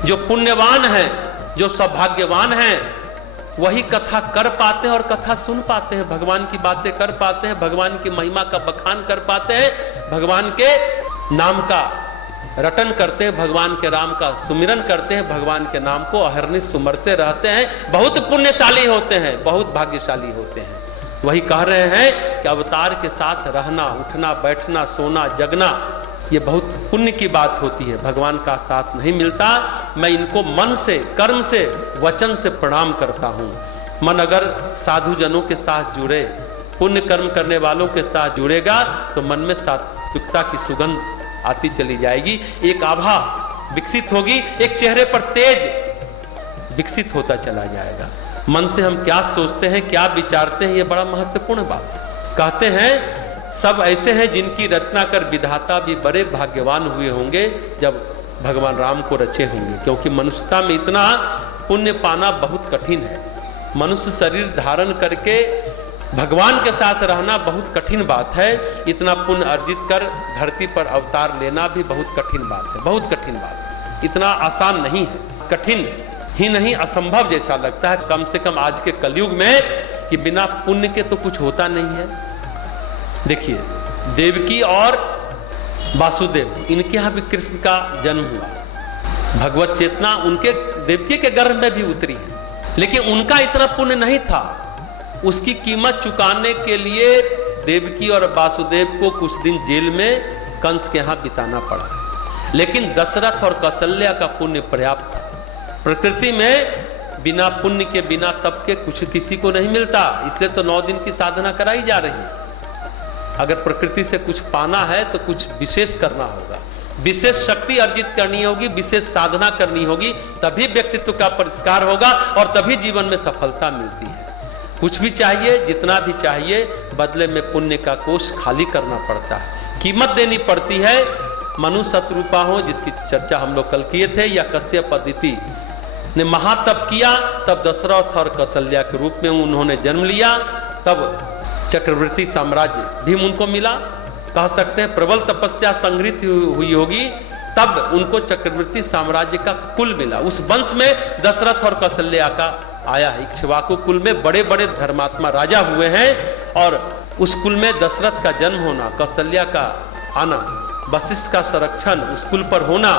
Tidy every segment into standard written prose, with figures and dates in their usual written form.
जो पुण्यवान हैं, जो सौभाग्यवान हैं, वही कथा कर पाते हैं और कथा सुन पाते हैं, भगवान की बातें कर पाते हैं, भगवान की महिमा का बखान कर पाते हैं, भगवान के नाम का रटन करते हैं, भगवान के नाम का सुमिरन करते हैं, भगवान के नाम को अहरनिश सुमरते रहते हैं। बहुत पुण्यशाली होते हैं, बहुत भाग्यशाली होते हैं। वही कह रहे हैं कि अवतार के साथ रहना, उठना, बैठना, सोना, जगना, ये बहुत पुण्य की बात होती है। भगवान का साथ नहीं मिलता। मैं इनको मन से, कर्म से, वचन से प्रणाम करता हूँ। मन अगर साधु जनों के साथ जुड़े, पुण्य कर्म करने वालों के साथ जुड़ेगा तो मन में सात्विकता की सुगंध आती चली जाएगी, एक आभा विकसित होगी, एक चेहरे पर तेज विकसित होता चला जाएगा। मन से हम क्या सोचते हैं, क्या विचारते हैं, ये बड़ा महत्वपूर्ण बात है। कहते हैं सब ऐसे हैं जिनकी रचना कर विधाता भी बड़े भाग्यवान हुए होंगे जब भगवान राम को रचे होंगे, क्योंकि मनुष्यता में इतना पुण्य पाना बहुत कठिन है। मनुष्य शरीर धारण करके भगवान के साथ रहना बहुत कठिन बात है। इतना पुण्य अर्जित कर धरती पर अवतार लेना भी बहुत कठिन बात है, बहुत कठिन बात है। इतना आसान नहीं है, कठिन ही नहीं असंभव जैसा लगता है। कम से कम आज के कलयुग में कि बिना पुण्य के तो कुछ होता नहीं है। देखिए देवकी और वासुदेव, इनके यहाँ भी कृष्ण का जन्म हुआ, भगवत चेतना उनके देवकी के गर्भ में भी उतरी है, लेकिन उनका इतना पुण्य नहीं था। उसकी कीमत चुकाने के लिए देवकी और वासुदेव को कुछ दिन जेल में कंस के यहाँ बिताना पड़ा, लेकिन दशरथ और कौशल्या का पुण्य पर्याप्त था। प्रकृति में बिना पुण्य के, बिना तप के कुछ किसी को नहीं मिलता, इसलिए तो 9 दिन की साधना कराई जा रही है। अगर प्रकृति से कुछ पाना है तो कुछ विशेष करना होगा, विशेष शक्ति अर्जित करनी होगी, विशेष साधना करनी होगी, तभी व्यक्तित्व का परिष्कार होगा और तभी जीवन में सफलता मिलती है। कुछ भी चाहिए, जितना भी चाहिए, बदले में पुण्य का कोष खाली करना पड़ता है, कीमत देनी पड़ती है। मनु शत्रुपा हो, जिसकी चर्चा हम लोग कल किए थे, या कश्यप अदिति ने महातप किया, तब दशरथ और कौशल्या के रूप में उन्होंने जन्म लिया। तब चक्रवर्ती साम्राज्य भी उनको मिला, कह सकते हैं प्रबल तपस्या संग्रहित हुई होगी, तब उनको चक्रवर्ती साम्राज्य का कुल मिला। उस वंश में दशरथ और कौशल्या का आया है। इक्ष्वाकु कुल में बड़े बड़े धर्मात्मा राजा हुए हैं, और उस कुल में दशरथ का जन्म होना, कौशल्या का आना, वशिष्ठ का संरक्षण उस कुल पर होना,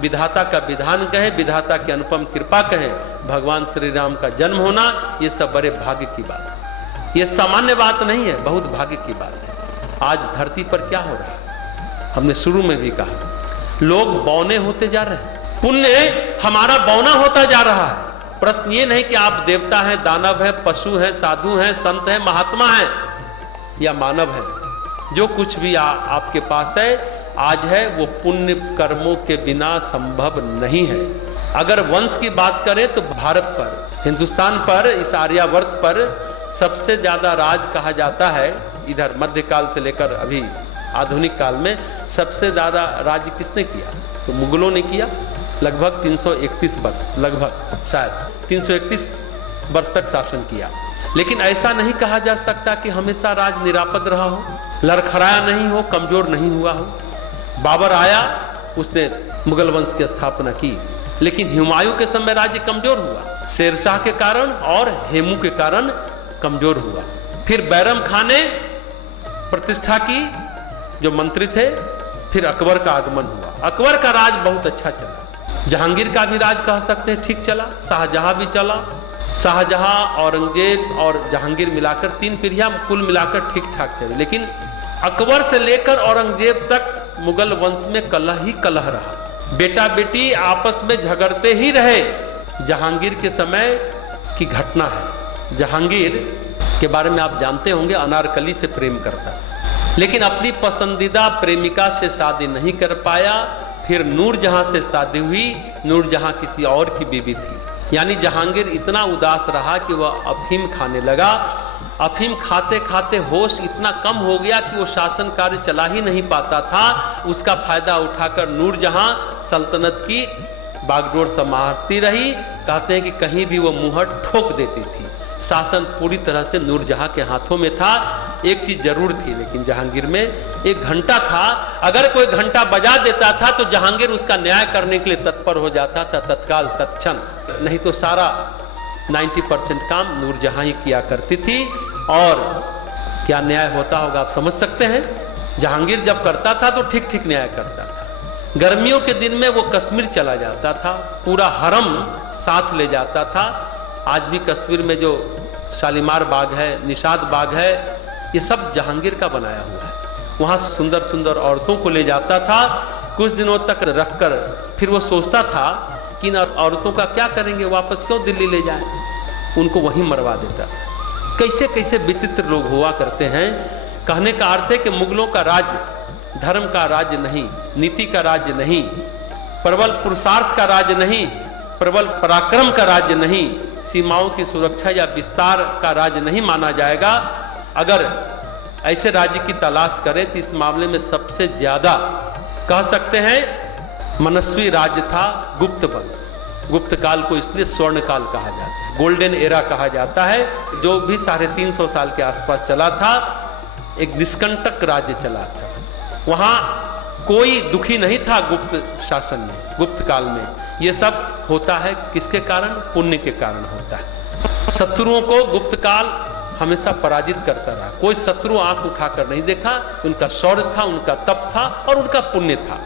विधाता का विधान कहें, विधाता की अनुपम कृपा कहें, भगवान श्री राम का जन्म होना, ये सब बड़े भाग्य की बात है। ये सामान्य बात नहीं है, बहुत भाग्य की बात है। आज धरती पर क्या हो रहा है, हमने शुरू में भी कहा, लोग बौने होते जा रहे हैं, पुण्य हमारा बौना होता जा रहा है। प्रश्न ये नहीं कि आप देवता हैं, दानव हैं, पशु हैं, साधु हैं, संत हैं, महात्मा हैं या मानव हैं, जो कुछ भी आपके पास है आज है, वो पुण्य कर्मों के बिना संभव नहीं है। अगर वंश की बात करें तो भारत पर, हिंदुस्तान पर, इस आर्यावर्त पर सबसे ज्यादा राज कहा जाता है। इधर मध्यकाल से लेकर अभी आधुनिक काल में सबसे ज्यादा राज्य किसने किया? तो मुगलों ने किया, लगभग 331 वर्ष, लगभग शायद 331 वर्ष तक शासन किया। लेकिन ऐसा नहीं कहा जा सकता कि हमेशा राज निरापद रहा हो, लड़खड़ाया नहीं हो, कमजोर नहीं हुआ हो। बाबर आया, उसने मुगल वंश की स्थापना की, लेकिन हुमायूं के समय राज्य कमजोर हुआ, शेरशाह के कारण और हेमू के कारण कमजोर हुआ। फिर बैरम खान ने प्रतिष्ठा की, जो मंत्री थे, फिर अकबर का आगमन हुआ। अकबर का राज बहुत अच्छा चला, जहांगीर का भी राज कह सकते हैं ठीक चला, शाहजहां भी चला। शाहजहां, औरंगजेब और जहांगीर मिलाकर 3 पीढ़ियां कुल मिलाकर ठीक ठाक चली, लेकिन अकबर से लेकर औरंगजेब तक मुगल वंश में कलह ही कलह रहा, बेटा बेटी आपस में झगड़ते ही रहे। जहांगीर के समय की घटना है। जहांगीर के बारे में आप जानते होंगे, अनारकली से प्रेम करता था, लेकिन अपनी पसंदीदा प्रेमिका से शादी नहीं कर पाया। फिर नूरजहां से शादी हुई। नूरजहां किसी और की बीवी थी। यानी जहांगीर इतना उदास रहा कि वह अफीम खाने लगा। अफीम खाते खाते होश इतना कम हो गया कि वो शासन कार्य चला ही नहीं पाता था। उसका फायदा उठाकर नूरजहां सल्तनत की बागडोर संभालती रही। कहते हैं कि कहीं भी वो मुहर ठोक देती थी। शासन पूरी तरह से नूरजहां के हाथों में था। एक चीज जरूर थी लेकिन जहांगीर में, एक घंटा था। अगर कोई घंटा बजा देता था तो जहांगीर उसका न्याय करने के लिए तत्पर हो जाता था, तत्काल तत्क्षण। नहीं तो सारा 90% काम नूरजहां ही किया करती थी। और क्या न्याय होता होगा आप समझ सकते हैं। जहांगीर जब करता था तो ठीक ठीक न्याय करता था। गर्मियों के दिन में वो कश्मीर चला जाता था, पूरा हरम साथ ले जाता था। आज भी कश्मीर में जो शालीमार बाग है, निशाद बाग है, ये सब जहांगीर का बनाया हुआ है। वहां सुंदर सुंदर औरतों को ले जाता था, कुछ दिनों तक रखकर फिर वो सोचता था कि इन औरतों का क्या करेंगे, वापस क्यों दिल्ली ले जाएं, उनको वहीं मरवा देता था। कैसे कैसे विचित्र लोग हुआ करते हैं। कहने का अर्थ है कि मुगलों का राज्य धर्म का राज्य नहीं, नीति का राज्य नहीं, प्रबल पुरुषार्थ का राज्य नहीं, प्रबल पराक्रम का राज्य नहीं, सीमाओं की सुरक्षा या विस्तार का राज्य नहीं माना जाएगा। अगर ऐसे राज्य की तलाश करें तो इस मामले में सबसे ज्यादा कह सकते हैं मनस्वी राज्य था गुप्त वंश। गुप्त काल को इसलिए स्वर्ण काल कहा जाता है, गोल्डन एरा कहा जाता है, जो भी 350 साल के आसपास चला था। एक निष्कंटक राज्य चला था। वहां कोई दुखी नहीं था गुप्त शासन में, गुप्त काल में। यह सब होता है किसके कारण? पुण्य के कारण होता है। शत्रुओं को गुप्त काल हमेशा पराजित करता रहा। कोई शत्रु आंख उठाकर नहीं देखा। उनका शौर्य था, उनका तप था और उनका पुण्य था।